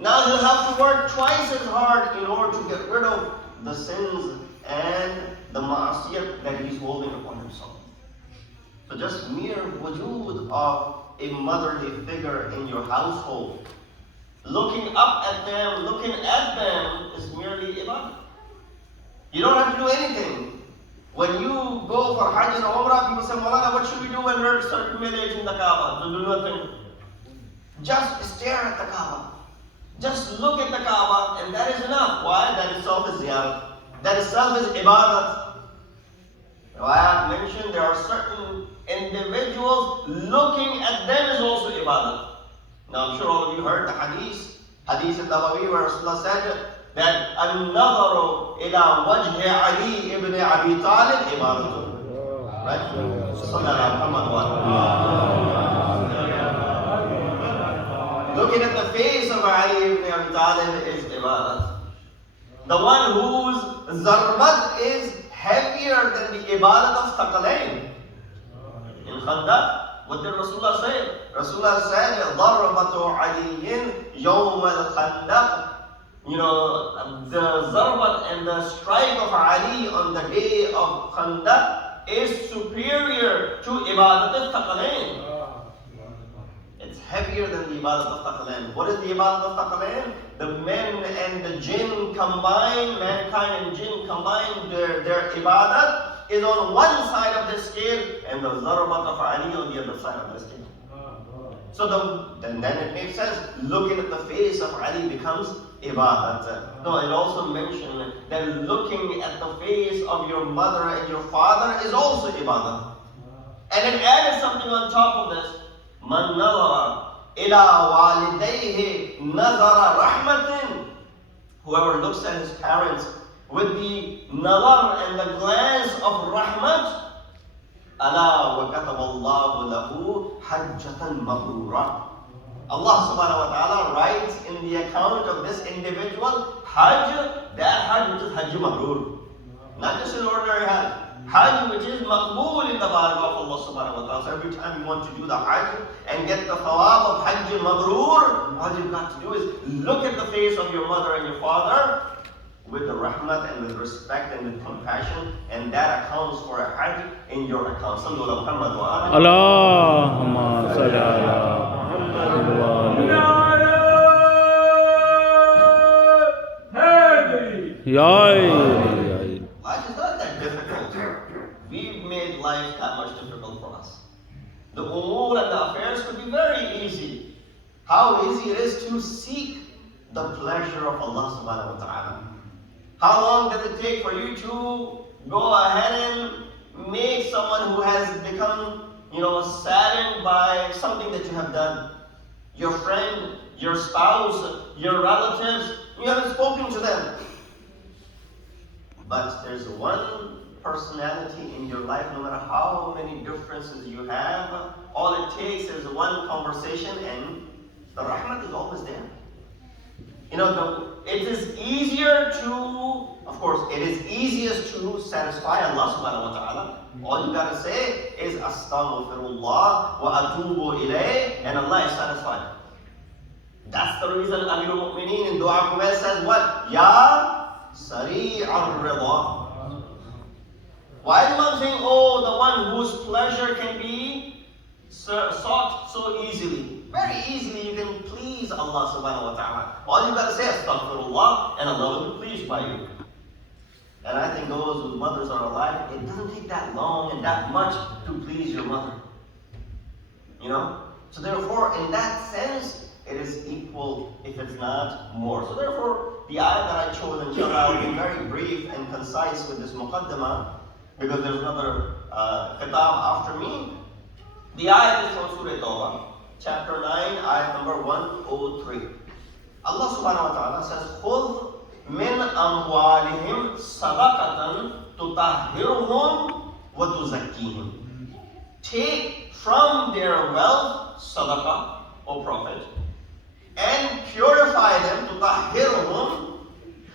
Now he'll have to work twice as hard in order to get rid of the sins and the ma'asiyat that he's holding upon himself. So just mere wujood of a motherly figure in your household, looking up at them, looking at them is merely ibadah. You don't have to do anything. When you go for Hajj and Umrah, people say, Maulana, what should we do when we're circumambulating the Kaaba? To do nothing. Just stare at the Kaaba. Just look at the Kaaba, and that is enough. Why? That itself is ziyarat. That itself is ibadat. Now, I have mentioned there are certain individuals, looking at them is also ibadat. Now I'm sure all of you heard the hadith al-Nabawi where Rasulullah said that al-nazaru ila wajhi Ali ibn Abi Talib ibadatu. Right? Looking at the face of Ali ibn Abi Talib is ibadat. The one whose zarbat is heavier than the ibadat of Thaqalain. In Khandaq, what did Rasulullah say? Rasulullah said, ضَرْبَةُ عَلِيٍّ يَوْمَ الْخَنْدَقِ. You know, the zarbat and the strike of Ali on the day of Khandaq is superior to ibadat al-Thaqalain. It's heavier than the ibadat of Thaqalain. What is the ibadat of Thaqalain? The men and the jinn combined, mankind and jinn combined, their ibadat is on one side of the scale and the zarbat of Ali on the other side of the scale. So then it makes sense. Looking at the face of Ali becomes ibadat. No, it also mentioned that looking at the face of your mother and your father is also ibadat. And it added something on top of this. Man nazara ila walidayhi nazara rahmatin. Whoever looks at his parents with the nazar and the glance of rahmat, ala wa kataballahu lahu hajjatan mabrura. Allah subhanahu wa ta'ala writes in the account of this individual hajj, that hajj which is hajj mabrur. Not just an ordinary hajj. Hajj which is maqbool in the bargah of Allah subhanahu wa ta'ala. So every time you want to do the hajj and get the thawab of hajj mabrur, all you've got to do is look at the face of your mother and your father with the rahmat and with respect and with compassion, and that accounts for a hajj in your account. Sallu ala Muhammad wa ala Allahumma salli ala Muhammad Life is not that difficult. We've made life that much difficult for us. The umur and the affairs could be very easy. How easy it is to seek the pleasure of Allah subhanahu wa ta'ala. How long does it take for you to go ahead and make someone who has become, saddened by something that you have done? Your friend, your spouse, your relatives, you haven't spoken to them. But there's one personality in your life, no matter how many differences you have, all it takes is one conversation and the rahmat is always there. It is easier to, of course, it is easiest to satisfy Allah subhanahu wa ta'ala. All you gotta say is astaghfirullah wa atubu ilayh, and Allah is satisfied. That's the reason Amir al-Mu'mineen in Dua Kuwait says what? Ya Sari al-Rida. Why is one saying, the one whose pleasure can be sought so easily? Very easily you can please Allah subhanahu wa ta'ala. All you gotta say is astaghfirullah and Allah will be pleased by you. And I think those whose mothers are alive, it doesn't take that long and that much to please your mother. So therefore, in that sense, it is equal if it's not more. So therefore, the ayah that I chose, inshallah, I will be very brief and concise with this muqaddamah, because there's another khitab after me. The ayah is from Surah Tawbah, chapter 9, ayah number 103. Allah subhanahu wa ta'ala says, خُذْ مِنْ أَمْوَالِهِمْ صَدَقَةً تُطَهِّرُهُمْ وَتُزَكِّيهِمْ. Take from their wealth sadaqah, O Prophet, and purify them, تُطَهِّرُهُمْ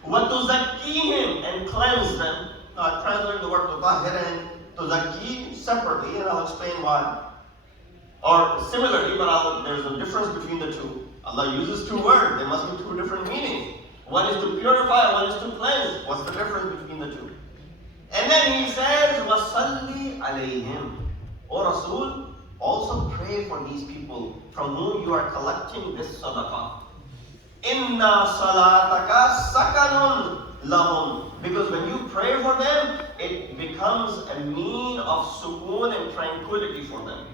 وَتُزَكِّيهِمْ, and cleanse them. Now I translate the word تُطَهِّر and تُزَكِّي separately, and I'll explain why. Or similarly, but there's a difference between the two. Allah uses two words. There must be two One is to purify, one is to cleanse. What's the difference between the two? And then he says, وَصَلِّ عَلَيْهِمْ. O Rasul, also pray for these people from whom you are collecting this sadaqah. Inna salataka sakanun lahum. Because when you pray for them, it becomes a mean of sukoon and tranquility for them.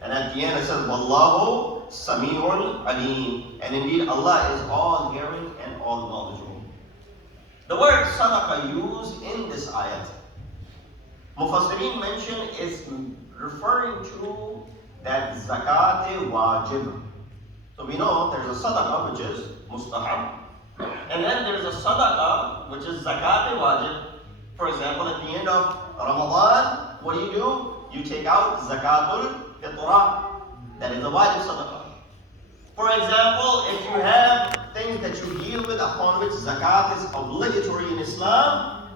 And at the end it says, Wallahu Sami'un Alim. And indeed Allah is all hearing and all knowledgeable. The word sadaqah used in this ayat, Mufassirin mention, is referring to that zakat wajib. So we know there's a sadaqah which is mustahab, and then there's a sadaqah which is zakat wajib. For example, at the end of Ramadan, what do? You take out zakatul fitrah. That is a wajib sadaqah. For example, if you have things that you deal with upon which zakat is obligatory in Islam,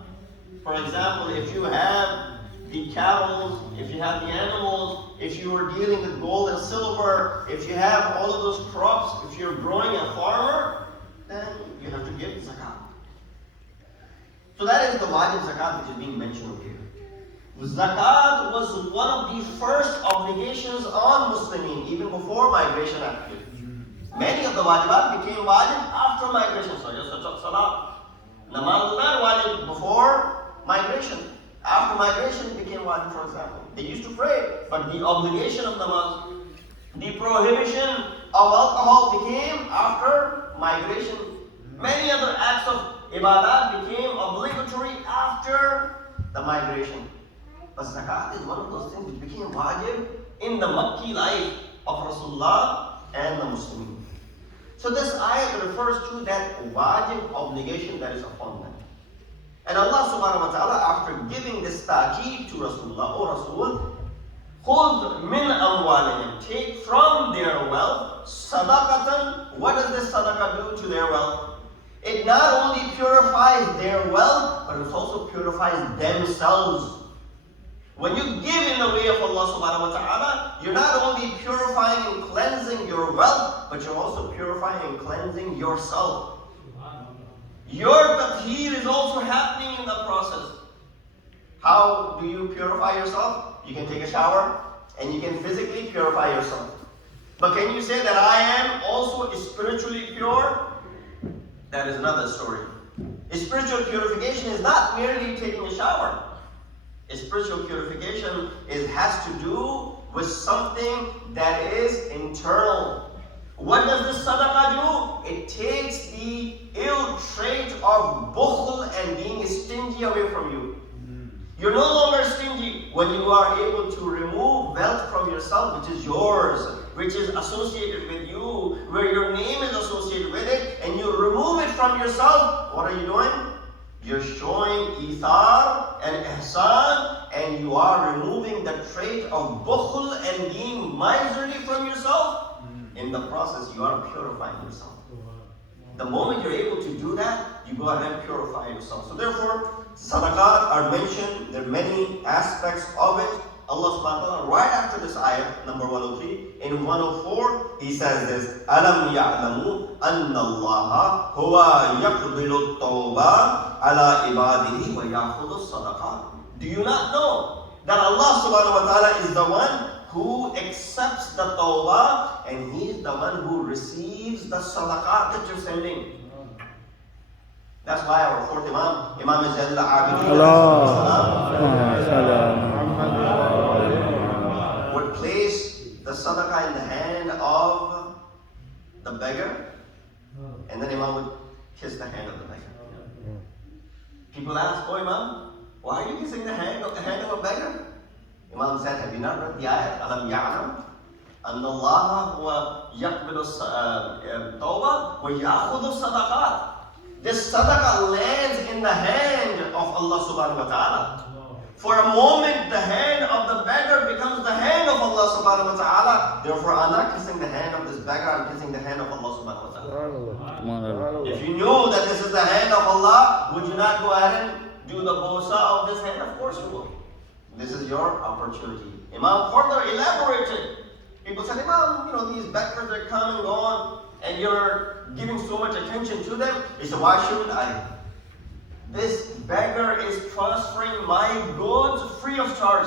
for example, if you have the cattle, if you have the animals, if you are dealing with gold and silver, if you have all of those crops, if you're growing a farmer, then you have to give zakat. So that is the wajib zakat which is being mentioned over here. Zakat was one of the first obligations on Muslimin, even before migration actually. Many of the wajibat became wajib after migration. So just such as salah. Namaz was not wajib before migration. After migration it became wajib, for example. They used to pray, but the obligation of namaz, the prohibition of alcohol became after migration. Many other acts of ibadat became obligatory after the migration. But zakat is one of those things which became wajib in the Makki life of Rasulullah and the Muslimin. So this ayat refers to that wajib obligation that is upon them. And Allah subhanahu wa ta'ala, after giving this ta'keed to Rasulullah, O Rasul, khudh min amwalihim, take from their wealth, sadaqatan. What does this sadaqah do to their wealth? It not only purifies their wealth, but it also purifies themselves. When you give in the way of Allah subhanahu wa ta'ala, you're not only purifying and cleansing your wealth, but you're also purifying and cleansing yourself. Your tatheer is also happening in the process. How do you purify yourself? You can take a shower and you can physically purify yourself. But can you say that I am also spiritually pure? That is another story. Spiritual purification is not merely taking a shower. Spiritual purification has to do with something that is internal. What does this sadaqah do? It takes the ill trait of bukhl and being stingy away from you. You're no longer stingy when you are able to remove wealth from yourself, which is yours, which is associated with you, where your name is associated with it, and you remove it from yourself. What are you doing? You're showing ithar and ihsan, and you are removing the trait of bukhl and being miserly from yourself. In the process, you are purifying yourself. The moment you're able to do that, you go ahead and purify yourself. So therefore, sadaqat are mentioned. There are many aspects of it. Allah subhanahu wa ta'ala, right after this ayah, number 103, in 104, He says this, Alam ya'lamu anna Allah huwa yaqbilu at-tawba ala ibadihi wa ya'khudhu as-sadaqat. Do you not know that Allah subhanahu wa ta'ala is the one who accepts the tawbah, and He is the one who receives the sadaqat that you're sending? That's why our fourth Imam, Imam Syed would place the sadaqah in the hand of the beggar, and then Imam would kiss the hand of the beggar. People ask, oh Imam, why are you kissing the hand of a beggar? Imam said, have you not read the ayat? Alam ya'lam anna Allah huwa yaqbilu tawbah wa ya'khudhu sadaqat. This sadaqah lands in the hand of Allah subhanahu wa ta'ala. For a moment, the hand of the beggar becomes the hand of Allah subhanahu wa ta'ala. Therefore, I'm not kissing the hand of this beggar, I'm kissing the hand of Allah subhanahu wa ta'ala. If you knew that this is the hand of Allah, would you not go ahead and do the bosa of this hand? Of course you would. This is your opportunity. Imam further elaborated. People said, Imam, these beggars, they come and go on. and you're giving so much attention to them. He said, why shouldn't I? This beggar is transferring my goods free of charge.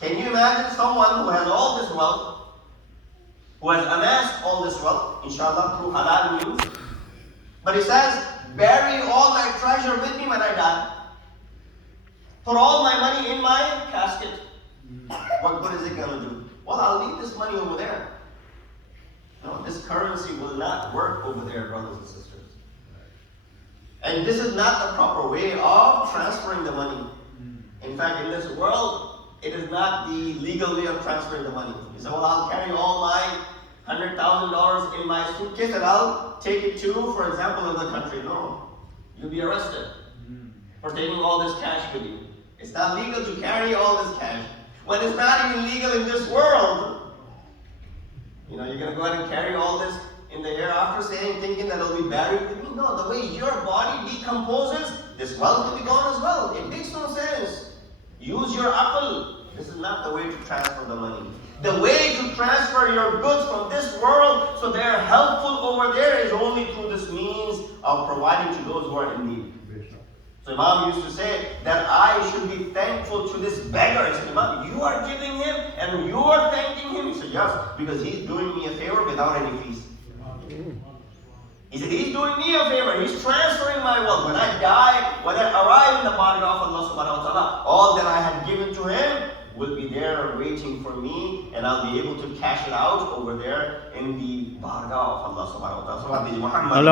Can you imagine someone who has all this wealth, who has amassed all this wealth, inshallah, through halal means, but he says, bury all my treasure with me when I die. Put all my money in my casket. What good is it going to do? Well, I'll leave this money over there. No, this currency will not work over there, brothers and sisters. And this is not the proper way of transferring the money. In fact, in this world, it is not the legal way of transferring the money. You say, well, I'll carry all my $100,000 in my suitcase and I'll take it to, for example, another country. No, you'll be arrested for taking all this cash with you. It's not legal to carry all this cash. When it's not even legal in this world, you're going to go ahead and carry all this in the hereafter, thinking that it'll be buried with me. No, the way your body decomposes, this wealth will be gone as well. It makes no sense. Use your aql. This is not the way to transfer the money. The way to transfer your goods from this world so they're helpful over there is only through this means of providing to those who are in need. So Imam used to say that I should be thankful to this beggar. He said, Imam, you are giving him and you are thanking him? He said, yes, because he's doing me a favor without any fees. He said, he's doing me a favor. He's transferring my wealth. When I die, when I arrive in the body of Allah subhanahu wa ta'ala, all that I had given to him will be there waiting for me, and I'll be able to cash it out over there in the bargah of Allah subhanahu wa ta'ala. So Muhammad.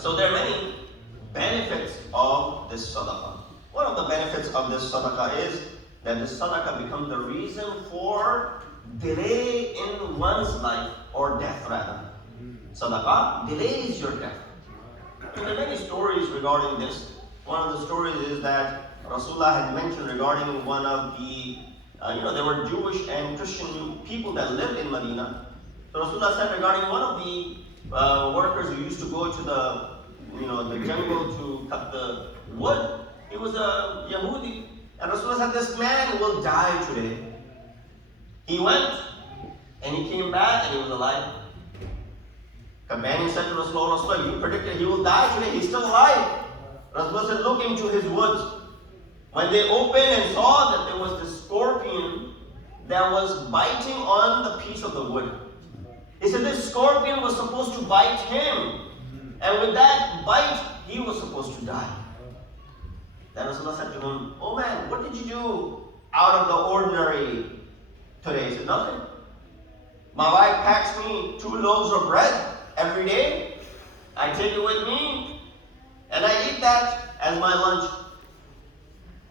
So there are many benefits of this sadaqah. One of the benefits of this sadaqah is that this sadaqah becomes the reason for delay in one's life, or death rather. Sadaqah delays your death. And there are many stories regarding this. One of the stories is that Rasulullah had mentioned regarding one of the, there were Jewish and Christian people that lived in Medina. So Rasulullah said regarding one of the workers who used to go to the jungle to cut the wood, he was a Yahudi. And Rasulullah said, this man will die today. He went and he came back and he was alive. Companion said to Rasulullah, you predicted he will die today, he's still alive. Rasulullah said, look into his woods. When they opened and saw that there was this scorpion that was biting on the piece of the wood. He said this scorpion was supposed to bite him. And with that bite, he was supposed to die. Then Rasulullah said to him, oh man, what did you do out of the ordinary today? He said, nothing. My wife packs me 2 loaves of bread every day. I take it with me and I eat that as my lunch.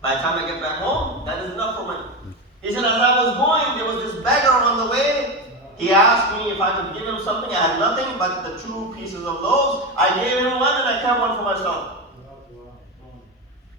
By the time I get back home, that is enough for me. He said, as I was going, there was this beggar on the way. He asked me if I could give him something. I had nothing but the 2 pieces of loaves. I gave him one and I kept one for myself.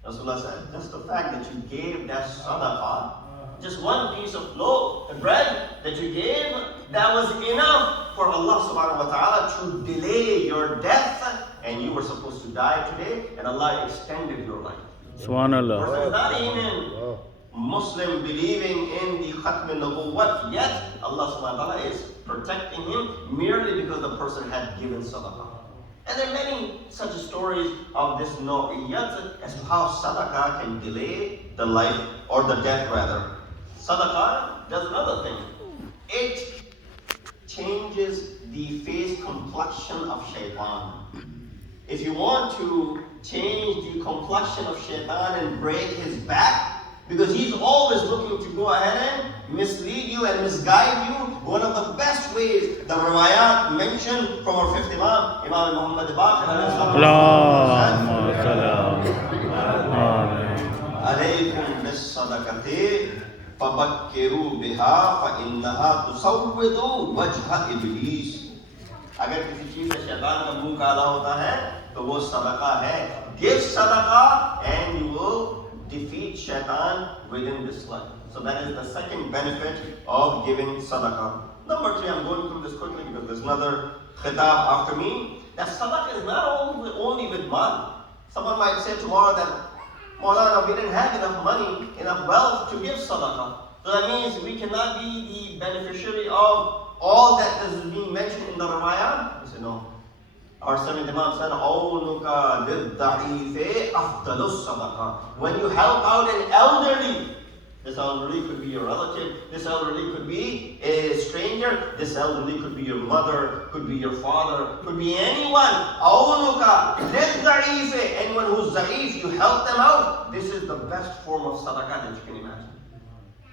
Rasulullah said, just the fact that you gave that sadaqah, just 1 piece of loaf, the bread that you gave, that was enough for Allah subhanahu wa ta'ala to delay your death, and you were supposed to die today, and Allah extended your life. Subhanallah. Person is not even Muslim believing in the Khatm al-Nubuwwat, yet Allah subhanahu wa ta'ala is protecting him merely because the person had given sadaqah. And there are many such stories of this nau'iyat as to how sadaqah can delay the life, or the death rather. Sadaqah does another thing. It changes the face complexion of shaitan. If you want to change the complexion of shaitan and break his back, because he's always looking to go ahead and mislead you and misguide you, one of the best ways, the riwayat mentioned from our 5th Imam, Imam Muhammad Baqir, alaykum bis sadaqati fabakkiru biha fa innaha tusawwidu wajha iblis. अगर किसी चीज से शैतान का मुंह काला होता है तो वो सदका है. Give sadaqah and you will defeat shaitan within this life. So that is the second benefit of giving sadaqah. Number 3, I'm going through this quickly because there's another khitab after me. That sadaqah is not only with money. Someone might say tomorrow that, Maulana, we didn't have enough money, enough wealth to give sadaqah. So that means we cannot be the beneficiary of all that is being mentioned in the Ramayana. He said, no. Our seventh Imam said, "Awnuka lid-da'ife afdalus sadaqah." When you help out an elderly, this elderly could be your relative, this elderly could be a stranger, this elderly could be your mother, could be your father, could be anyone. Awnuka lid-da'ife, anyone who's da'if, you help them out. This is the best form of sadaqah that you can imagine.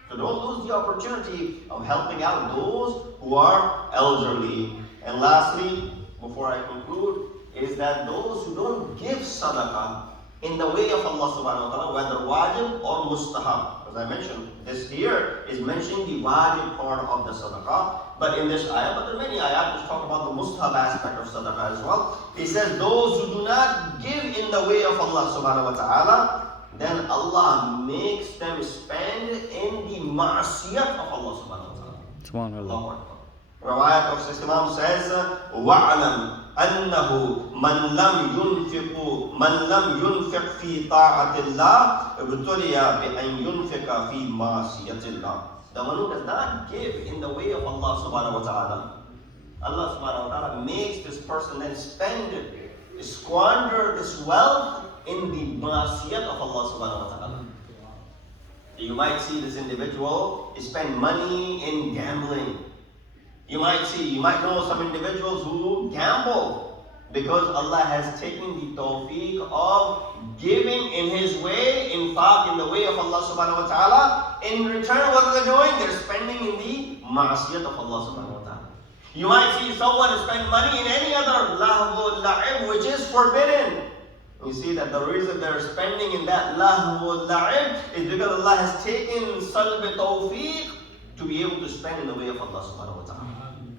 So don't lose the opportunity of helping out those who are elderly. And lastly, before I conclude, is that those who don't give sadaqah in the way of Allah subhanahu wa ta'ala, whether wajib or mustahab. As I mentioned, this here is mentioning the wajib part of the sadaqah. But in this ayah, but there are many ayat which talk about the mustahab aspect of sadaqah as well. He says, those who do not give in the way of Allah subhanahu wa ta'ala, then Allah makes them spend in the ma'asiyat of Allah subhanahu wa ta'ala. Subhanallah. Riwayat of this Imam says, وَعْلَمْ أَنَّهُ مَنْ لَمْ يُنْفِقْ فِي طَاعَةِ اللَّهِ ابْتُلِيَ بِأَنْ يُنْفِقَ فِي مَعْصِيَةِ اللَّهِ. The one who does not give in the way of Allah subhanahu wa ta'ala, Allah subhanahu wa ta'ala makes this person then squander this wealth in the ma'asiyat of Allah subhanahu wa ta'ala. You might see this individual spend money in gambling. You might know some individuals who gamble because Allah has taken the tawfiq of giving in His way, in fact, in the way of Allah subhanahu wa ta'ala. In return, what are they doing? They're spending in the ma'asiyat of Allah subhanahu wa ta'ala. You might see someone spend money in any other lahwu la'ib, which is forbidden. You see that the reason they're spending in that lahwu la'ib is because Allah has taken salb tawfiq to be able to spend in the way of Allah subhanahu wa ta'ala.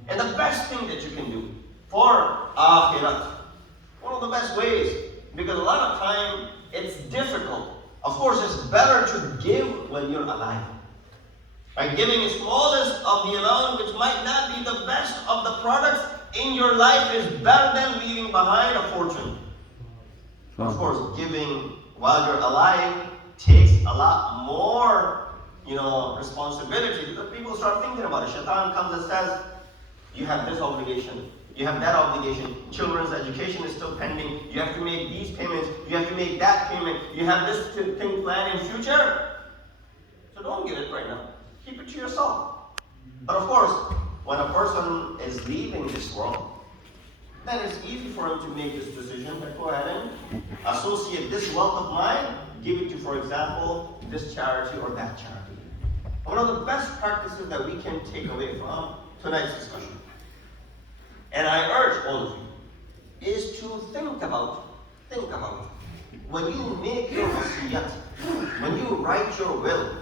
And the best thing that you can do for akhirat, one of the best ways, because a lot of time it's difficult. Of course, it's better to give when you're alive. By giving the smallest of the amount, which might not be the best of the products in your life, is better than leaving behind a fortune. Of course, giving while you're alive takes a lot more, responsibility, because people start thinking about it. Shaitan comes and says, you have this obligation, you have that obligation, children's education is still pending, you have to make these payments, you have to make that payment, you have this thing planned in future. So don't give it right now. Keep it to yourself. But of course, when a person is leaving this world, then it's easy for him to make this decision that go ahead and associate this wealth of mine, give it to, for example, this charity or that charity. One of the best practices that we can take away from tonight's discussion, and I urge all of you, is to think about, when you make your wasiyat, when you write your will.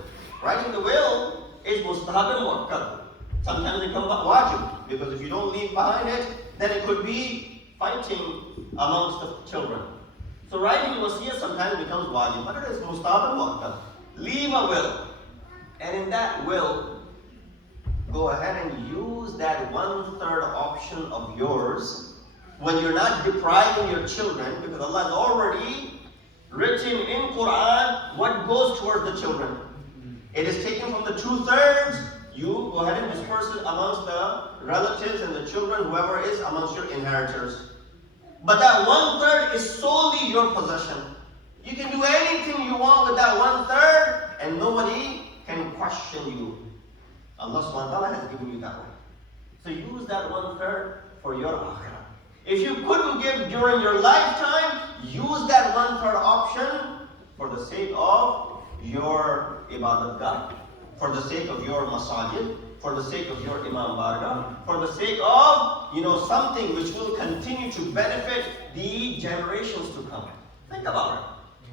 Writing the will is mustahab and muakkad. Sometimes it becomes wajib, because if you don't leave behind it, then it could be fighting amongst the children. So writing wasiyat sometimes becomes wajib, but it is mustahab and muakkad. Leave a will, and in that will, go ahead and use that 1/3 option of yours when you're not depriving your children, because Allah has already written in Quran what goes towards the children. It is taken from the 2/3. You go ahead and disperse it amongst the relatives and the children, whoever is amongst your inheritors. But that 1/3 is solely your possession. You can do anything you want with that 1/3 and nobody can question you. Allah subhanahu wa ta'ala has given you that right. So use that 1/3 for your akhirah. If you couldn't give during your lifetime, use that 1/3 option for the sake of your ibadat gah, for the sake of your masajid, for the sake of your imam bargah, for the sake of, something which will continue to benefit the generations to come. Think about it.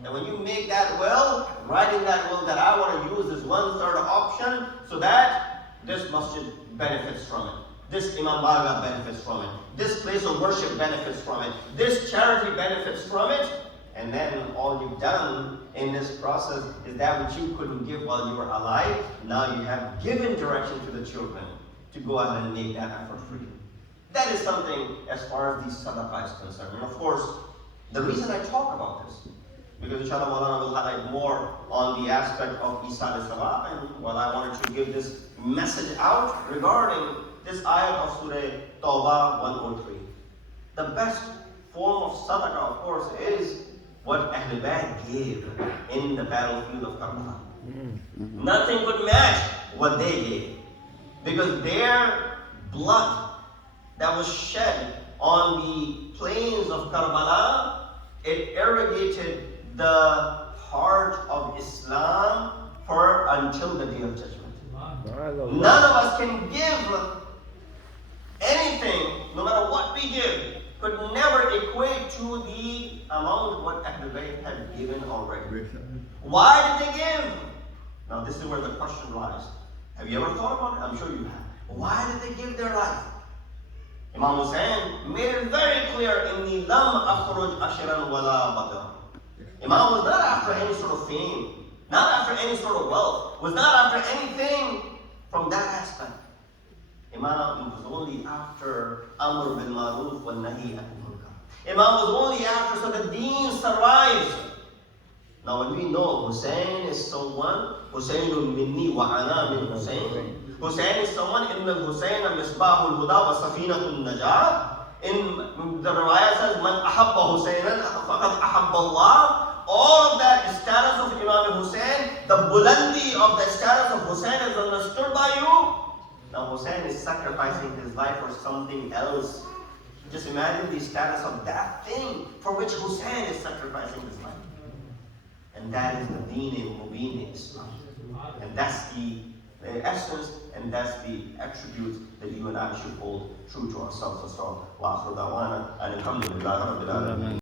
And when you make that will, write in that will that I want to use this 1/3 option so that this masjid benefits from it, this imam bargah benefits from it, this place of worship benefits from it, this charity benefits from it, and then all you've done in this process is that which you couldn't give while you were alive, now you have given direction to the children to go ahead and make that effort for you. That is something as far as the sadaqah is concerned. And of course, the reason I talk about this because inshallah Maulana will highlight more on the aspect of Isa alayhi salam, and what I wanted to give this message out regarding this ayat of Surah Tawbah 103. The best form of sadaqah, of course, is what Ahl-e-Bait gave in the battlefield of Karbala. Nothing could match what they gave, because their blood that was shed on the plains of Karbala, it irrigated the heart of Islam for until the day of judgment. None of us can give anything, no matter what we give, could never equate to the amount what Ahl-e-Bait had given already. Why did they give? Now this is where the question lies. Have you ever thought about it? I'm sure you have. Why did they give their life? Imam Hussein made it very clear in the Lam Akhruj Ashiran Wala Badr. Imam was not after any sort of fame, not after any sort of wealth, was not after anything from that aspect. Imam was only after Amr bil Maruf wa Nahi anil Munkar. Imam was only after so the deen survives. Now when we know Hussein is someone, Husaynun minni wa ana min Hussein. Hussein is someone, in the Hussein misbahul huda wa safinatun najat. In the riwayah says, man ahabba Husaynan faqad ahabba Allah. All of that status of Imam Hussein, the bulandi of the status of Hussein is understood by you. Now Hussein is sacrificing his life for something else. Just imagine the status of that thing for which Hussein is sacrificing his life. And that is the deen mubin in Islam. And that's the essence, and that's the attributes that you and I should hold true to ourselves as well. Wa akhiru da'wana, and alhamdulillah rabbil alamin.